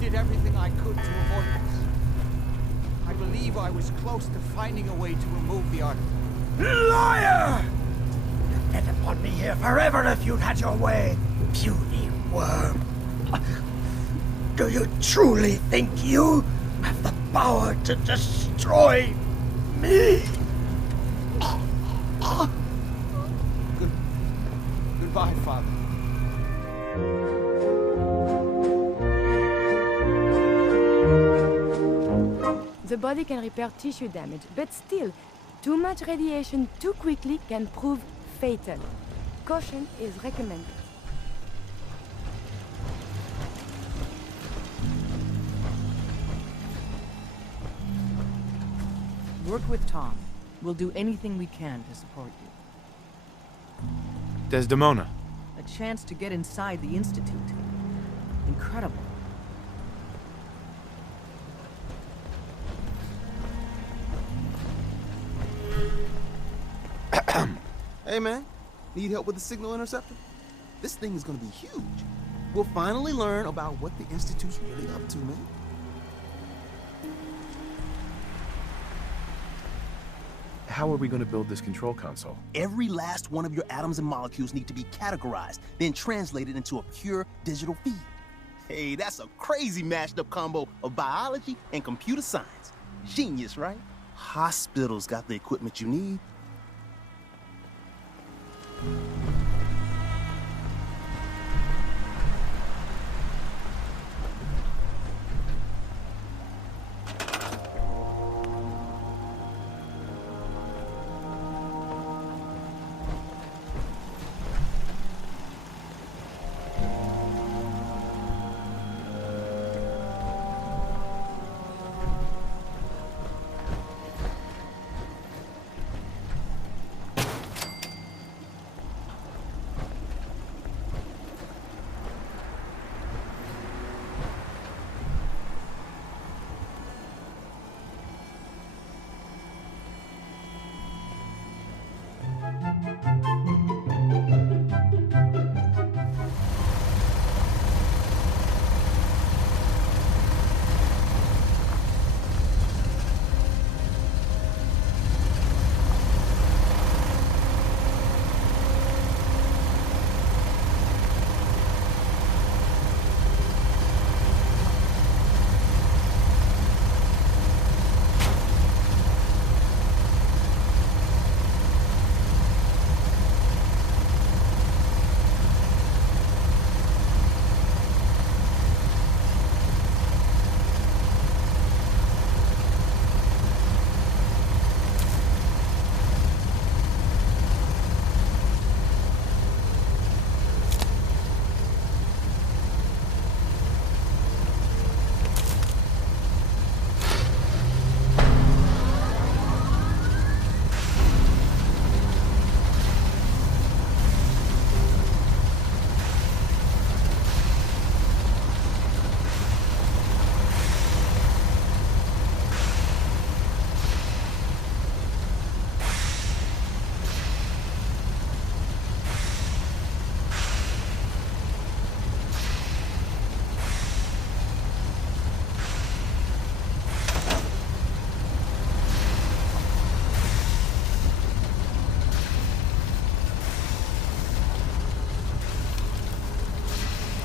did everything I could to avoid this. I believe I was close to finding a way to remove the artifact. Liar! You'd fed upon me here forever if you'd had your way, puny worm. Do you truly think you have the power to destroy me? Goodbye, Father. The body can repair tissue damage, but still, too much radiation too quickly can prove fatal. Caution is recommended. Work with Tom. We'll do anything we can to support you. Desdemona. A chance to get inside the Institute. Incredible. Hey man, need help with the Signal Interceptor? This thing is gonna be huge. We'll finally learn about what the Institute's really up to, man. How are we going to build this control console? Every last one of your atoms and molecules need to be categorized, then translated into a pure digital feed. Hey, that's a crazy mashed up combo of biology and computer science. Genius, right? Hospitals got the equipment you need.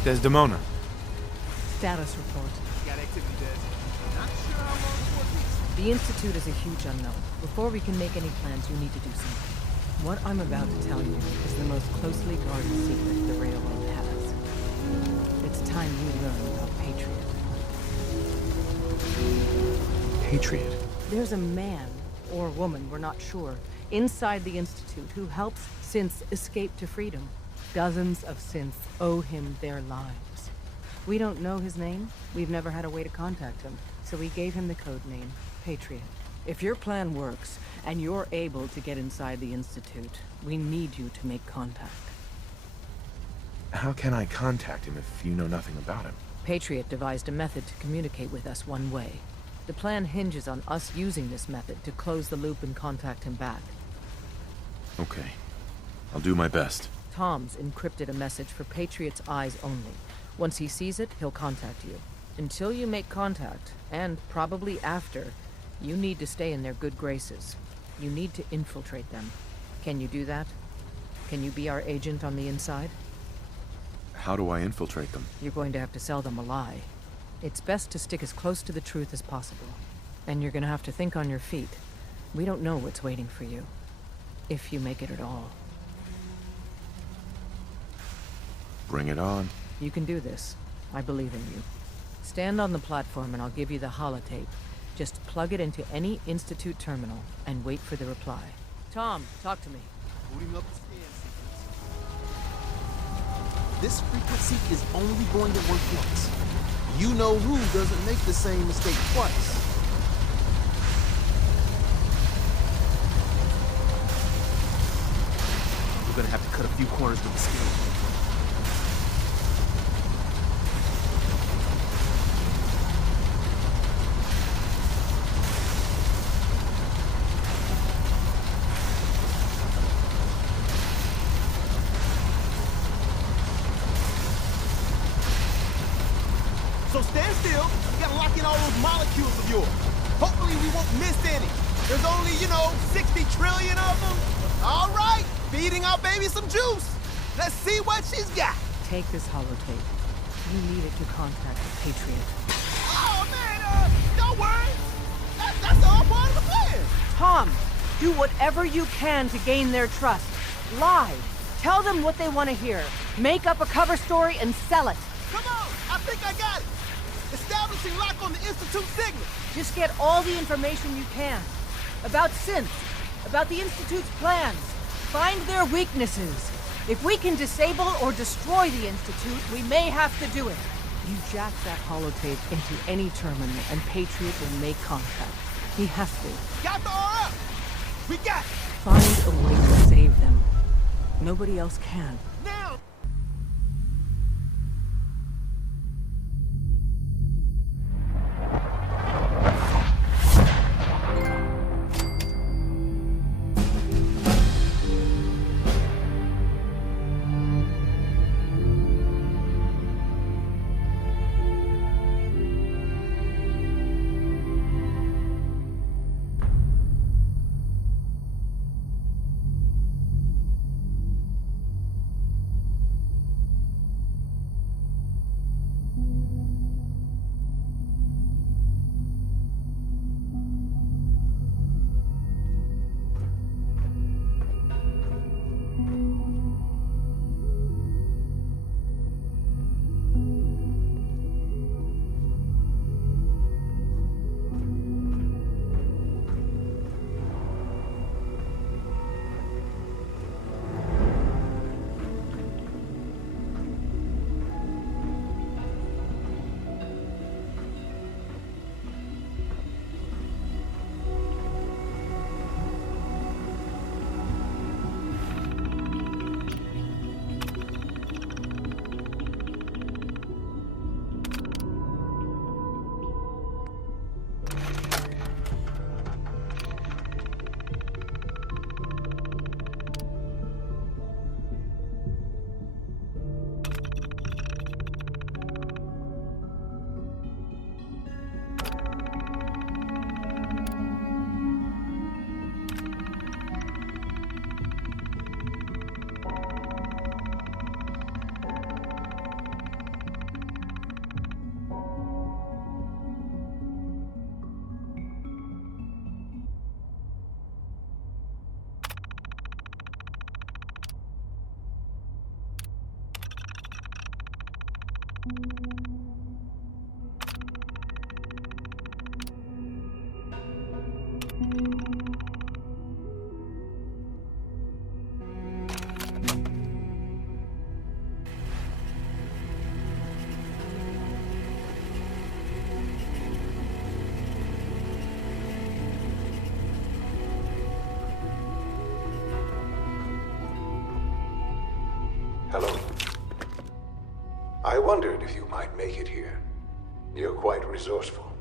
Desdemona. Status report. Got activity, Des. Not sure how long for a piece. The Institute is a huge unknown. Before we can make any plans, you need to do something. What I'm about to tell you is the most closely guarded secret the Railroad has. It's time you learn about Patriot. Patriot? There's a man, or woman, we're not sure, inside the Institute who helps synths escape to freedom. Dozens of synths owe him their lives. We don't know his name. We've never had a way to contact him, so we gave him the code name, Patriot. If your plan works, and you're able to get inside the Institute, we need you to make contact. How can I contact him if you know nothing about him? Patriot devised a method to communicate with us one way. The plan hinges on us using this method to close the loop and contact him back. Okay. I'll do my best. Tom's encrypted a message for Patriot's eyes only. Once he sees it, he'll contact you. Until you make contact, and probably after, you need to stay in their good graces. You need to infiltrate them. Can you do that? Can you be our agent on the inside? How do I infiltrate them? You're going to have to sell them a lie. It's best to stick as close to the truth as possible. And you're gonna have to think on your feet. We don't know what's waiting for you. If you make it at all. Bring it on. You can do this. I believe in you. Stand on the platform and I'll give you the holotape. Just plug it into any Institute terminal and wait for the reply. Tom, talk to me. Booting up the scan sequence. This frequency is only going to work once. You know who doesn't make the same mistake twice. We're gonna have to cut a few corners with the scan. So stand still. You gotta lock in all those molecules of yours. Hopefully we won't miss any. There's only, 60 trillion of them. All right, feeding our baby some juice. Let's see what she's got. Take this holotape. You need it to contact the Patriot. Oh, man, don't worry. That's all part of the plan. Tom, do whatever you can to gain their trust. Lie. Tell them what they want to hear. Make up a cover story and sell it. Come on, I think I got it. Establishing lock on the Institute signal. Just get all the information you can. About synth, about the Institute's plans. Find their weaknesses. If we can disable or destroy the Institute, we may have to do it. You jack that holotape into any terminal and Patriot will make contact. He has to. Got the RF. We got it. Find a way to save them. Nobody else can. Now. Hello. I wondered if you might make it here. You're quite resourceful.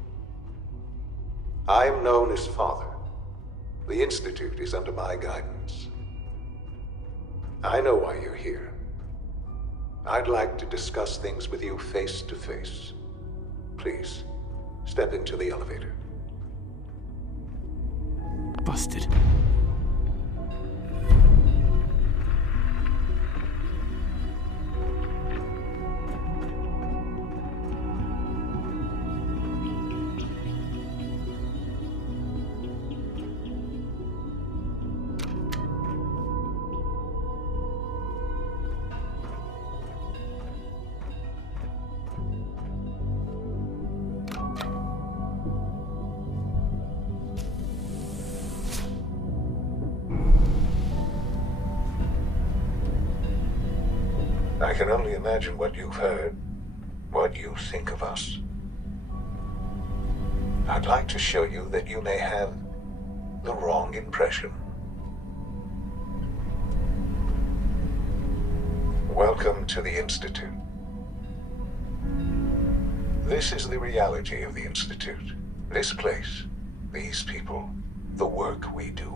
I am known as Father. The Institute is under my guidance. I know why you're here. I'd like to discuss things with you face to face. Please, step into the elevator. Busted. I can only imagine what you've heard, what you think of us. I'd like to show you that you may have the wrong impression. Welcome to the Institute. This is the reality of the Institute. This place, these people, the work we do.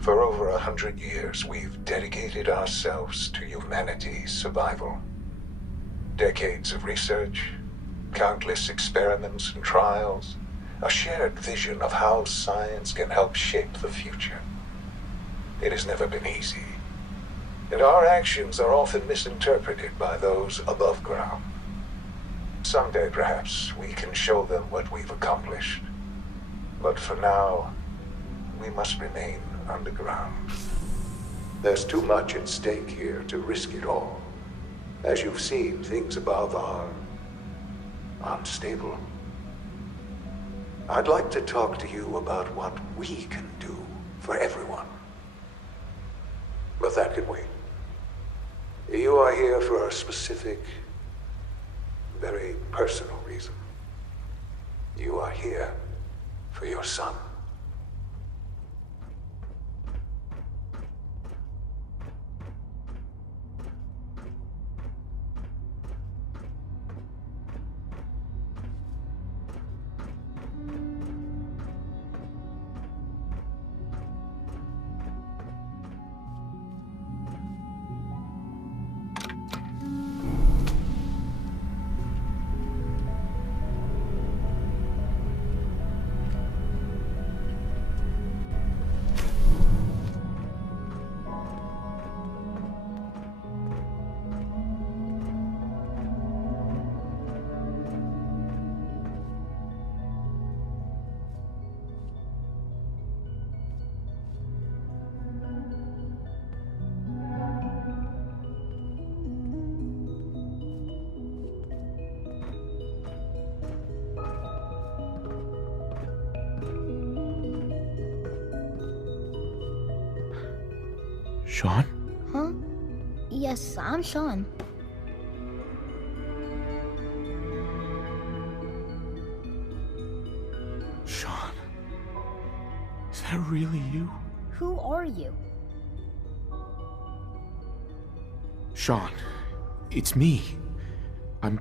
For over 100 years, we've dedicated ourselves to humanity's survival. Decades of research, countless experiments and trials, a shared vision of how science can help shape the future. It has never been easy, and our actions are often misinterpreted by those above ground. Someday, perhaps, we can show them what we've accomplished. But for now, we must remain underground. There's too much at stake here to risk it all. As you've seen, things above are unstable. I'd like to talk to you about what we can do for everyone. But that can wait. You are here for a specific, very personal reason. You are here for your son. Shaun? Huh? Yes, I'm Shaun. Shaun? Is that really you? Who are you? Shaun, it's me. I'm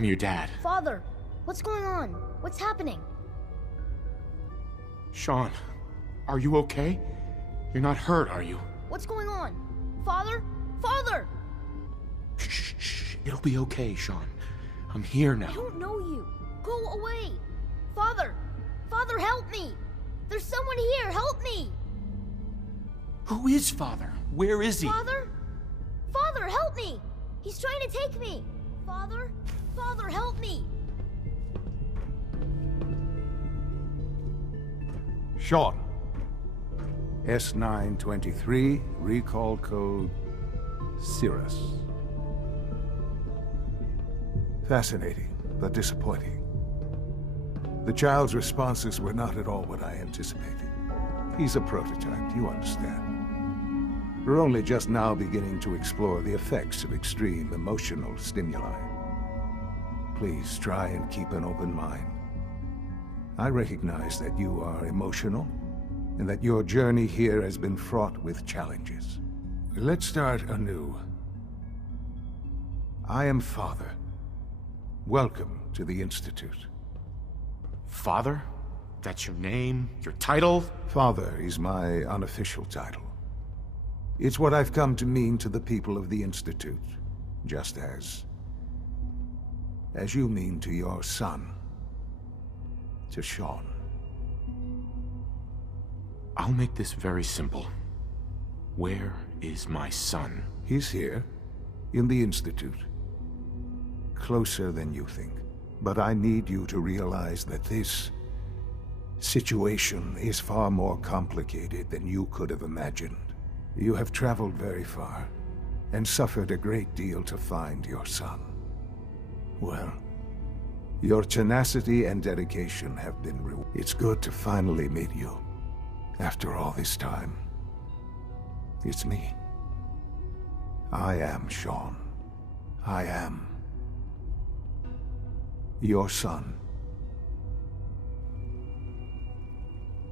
your dad. Father, what's going on? What's happening? Shaun, are you okay? You're not hurt, are you? What's going on? Father? Father! Shh, shh. It'll be okay, Shaun. I'm here now. I don't know you. Go away. Father! Father, help me! There's someone here, help me! Who is Father? Where is he? Father? Father, help me! He's trying to take me! Father? Father, help me! Shaun. S923, recall code Cirrus. Fascinating, but disappointing. The child's responses were not at all what I anticipated. He's a prototype, you understand. We're only just now beginning to explore the effects of extreme emotional stimuli. Please try and keep an open mind. I recognize that you are emotional, and that your journey here has been fraught with challenges. Let's start anew. I am Father. Welcome to the Institute. Father? That's your name? Your title? Father is my unofficial title. It's what I've come to mean to the people of the Institute, just as as you mean to your son. To Shaun. I'll make this very simple. Where is my son? He's here, in the Institute. Closer than you think. But I need you to realize that this situation is far more complicated than you could have imagined. You have traveled very far, and suffered a great deal to find your son. Well, your tenacity and dedication have been rewarded. It's good to finally meet you. After all this time. It's me. I am Shaun. I am your son.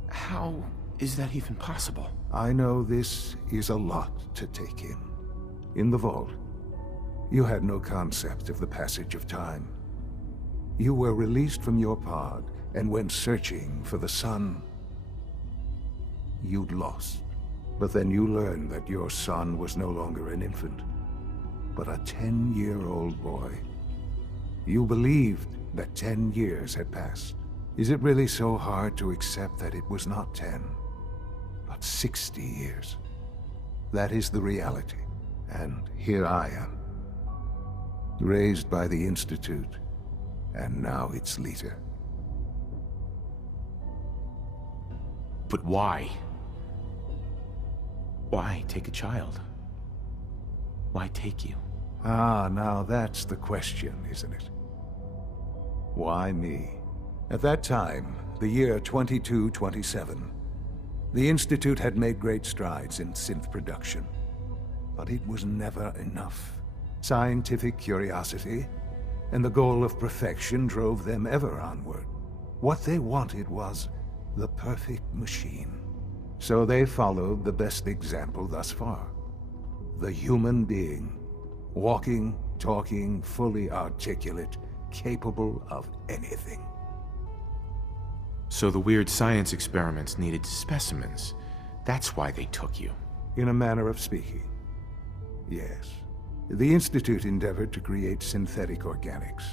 How is that even possible? I know this is a lot to take in. In the vault, you had no concept of the passage of time. You were released from your pod and went searching for the son you'd lost. But then you learned that your son was no longer an infant, but a 10-year-old boy. You believed that 10 years had passed. Is it really so hard to accept that it was not 10, but 60 years? That is the reality. And here I am, raised by the Institute, and now its leader. But why? Why take a child? Why take you? Ah, now that's the question, isn't it? Why me? At that time, the year 2227, the Institute had made great strides in synth production. But it was never enough. Scientific curiosity and the goal of perfection drove them ever onward. What they wanted was the perfect machine. So they followed the best example thus far. The human being. Walking, talking, fully articulate, capable of anything. So the weird science experiments needed specimens. That's why they took you. In a manner of speaking. Yes. The Institute endeavored to create synthetic organics.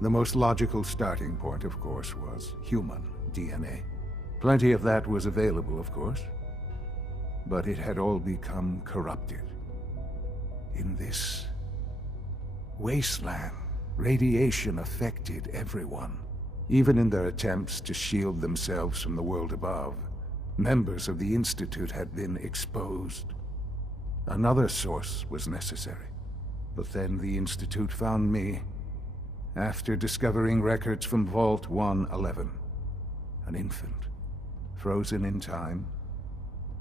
The most logical starting point, of course, was human DNA. Plenty of that was available, of course. But it had all become corrupted. In this wasteland, radiation affected everyone. Even in their attempts to shield themselves from the world above, members of the Institute had been exposed. Another source was necessary. But then the Institute found me, after discovering records from Vault 111. An infant, frozen in time,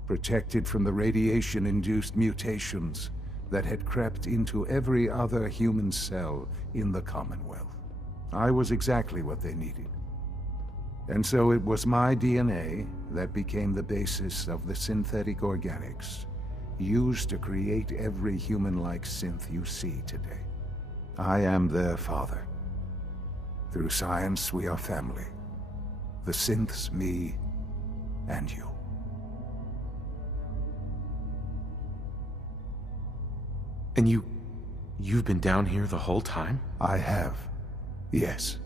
protected from the radiation-induced mutations that had crept into every other human cell in the Commonwealth. I was exactly what they needed. And so it was my DNA that became the basis of the synthetic organics used to create every human-like synth you see today. I am their father. Through science, we are family. The synths, me, and you. And you've been down here the whole time? I have. Yes.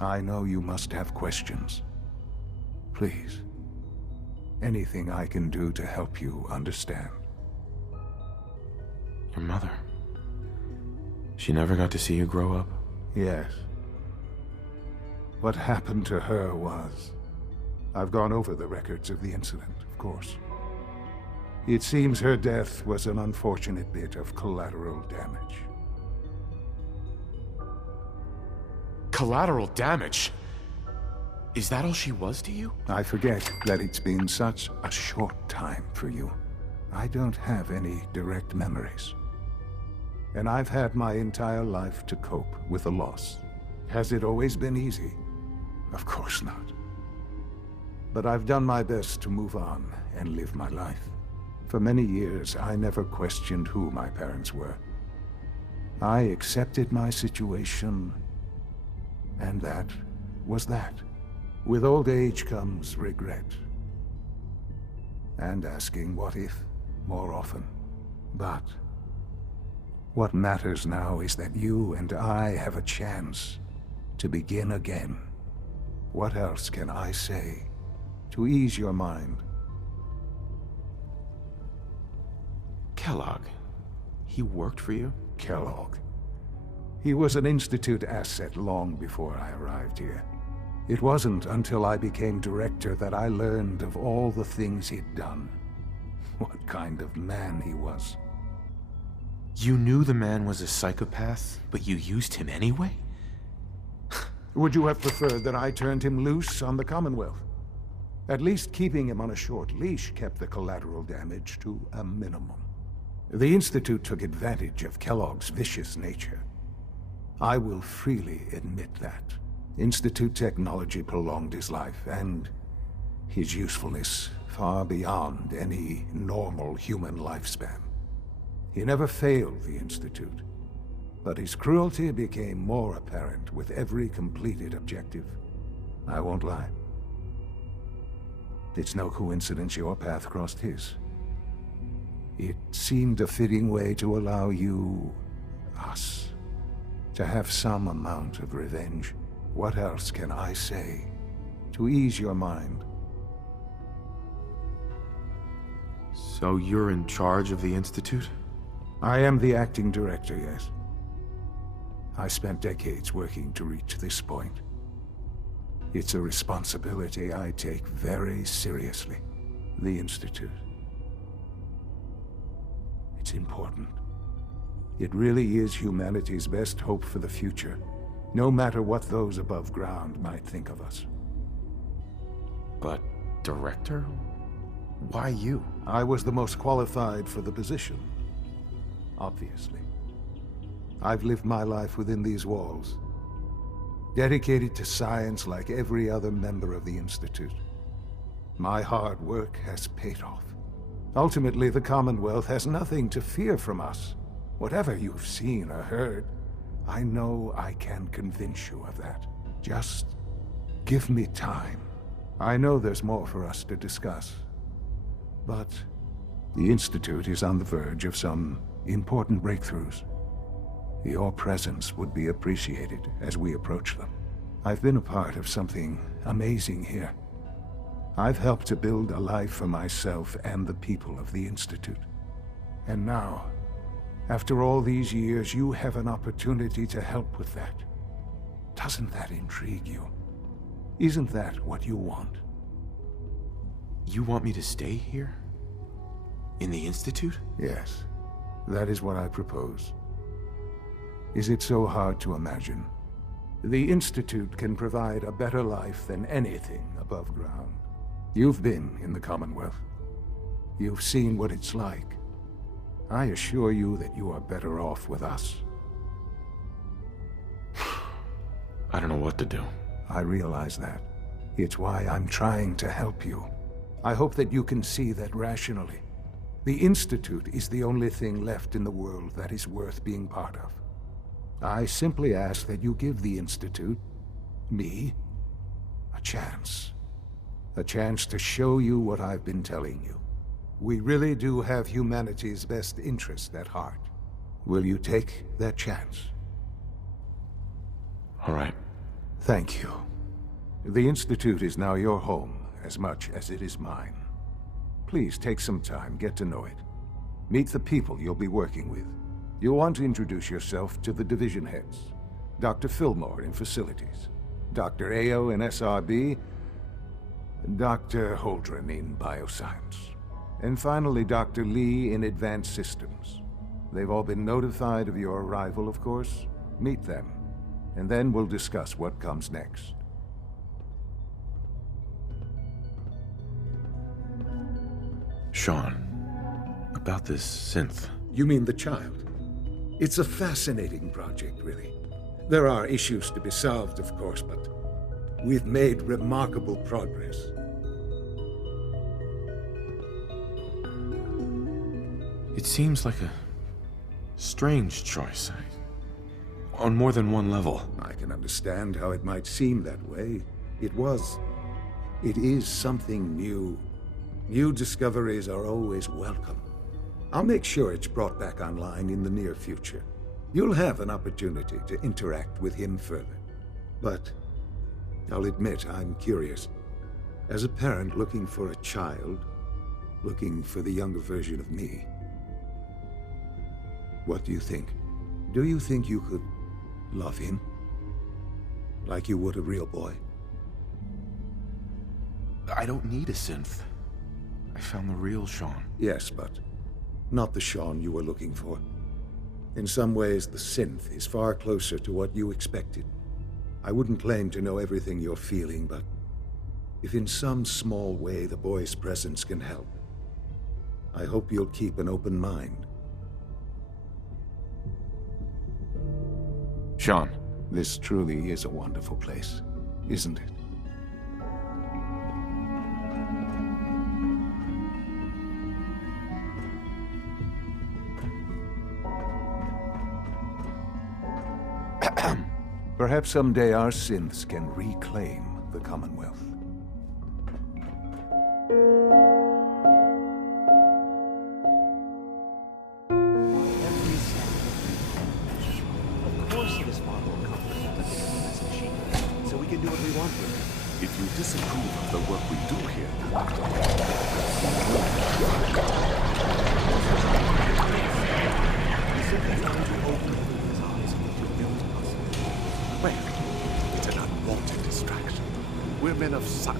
I know you must have questions. Please. Anything I can do to help you understand. Your mother. She never got to see you grow up? Yes. What happened to her was... I've gone over the records of the incident, of course. It seems her death was an unfortunate bit of collateral damage. Collateral damage? Is that all she was to you? I forget that it's been such a short time for you. I don't have any direct memories. And I've had my entire life to cope with the loss. Has it always been easy? Of course not. But I've done my best to move on and live my life. For many years, I never questioned who my parents were. I accepted my situation, and that was that. With old age comes regret. And asking what if more often. But What matters now is that you and I have a chance to begin again. What else can I say to ease your mind? Kellogg. He worked for you? Kellogg. He was an Institute asset long before I arrived here. It wasn't until I became director that I learned of all the things he'd done. What kind of man he was. You knew the man was a psychopath, but you used him anyway? Would you have preferred that I turned him loose on the Commonwealth? At least keeping him on a short leash kept the collateral damage to a minimum. The Institute took advantage of Kellogg's vicious nature. I will freely admit that. Institute technology prolonged his life, and his usefulness far beyond any normal human lifespan. He never failed the Institute, but his cruelty became more apparent with every completed objective. I won't lie. It's no coincidence your path crossed his. It seemed a fitting way to allow you, us, to have some amount of revenge. What else can I say to ease your mind? So you're in charge of the Institute? I am the acting director, yes. I spent decades working to reach this point. It's a responsibility I take very seriously. The Institute. It's important. It really is humanity's best hope for the future, no matter what those above ground might think of us. But, director? Why you? I was the most qualified for the position. Obviously. I've lived my life within these walls, dedicated to science like every other member of the Institute. My hard work has paid off. Ultimately, the Commonwealth has nothing to fear from us. Whatever you've seen or heard, I know I can convince you of that. Just give me time. I know there's more for us to discuss. But the Institute is on the verge of some important breakthroughs. Your presence would be appreciated as we approach them. I've been a part of something amazing here. I've helped to build a life for myself and the people of the Institute. And now, after all these years, you have an opportunity to help with that. Doesn't that intrigue you? Isn't that what you want? You want me to stay here? In the Institute? Yes, that is what I propose. Is it so hard to imagine? The Institute can provide a better life than anything above ground. You've been in the Commonwealth. You've seen what it's like. I assure you that you are better off with us. I don't know what to do. I realize that. It's why I'm trying to help you. I hope that you can see that rationally. The Institute is the only thing left in the world that is worth being part of. I simply ask that you give the Institute, me, a chance. A chance to show you what I've been telling you. We really do have humanity's best interest at heart. Will you take that chance? All right. Thank you. The Institute is now your home as much as it is mine. Please take some time, get to know it. Meet the people you'll be working with. You'll want to introduce yourself to the division heads. Dr. Fillmore in Facilities, Dr. Ayo in SRB, Dr. Holdren in Bioscience, and finally Dr. Lee in Advanced Systems. They've all been notified of your arrival, of course. Meet them, and then we'll discuss what comes next. Shaun, about this synth. You mean the child? It's a fascinating project, really. There are issues to be solved, of course, but we've made remarkable progress. It seems like a strange choice. On more than one level. I can understand how it might seem that way. It is something new. New discoveries are always welcome. I'll make sure it's brought back online in the near future. You'll have an opportunity to interact with him further. But I'll admit I'm curious. As a parent looking for a child, looking for the younger version of me, what do you think? Do you think you could love him? Like you would a real boy? I don't need a synth. I found the real Shaun. Yes, but not the Shaun you were looking for. In some ways, the synth is far closer to what you expected. I wouldn't claim to know everything you're feeling, but if in some small way the boy's presence can help, I hope you'll keep an open mind. Shaun. This truly is a wonderful place, isn't it? Perhaps someday our synths can reclaim the Commonwealth. Every sound. Of course it is far more comfortable to think of this machine, so we can do what we want with it. If you disapprove of the work we do here, the simple time to open his eyes and look guilt us. well, it's an unwanted distraction. We're men of science.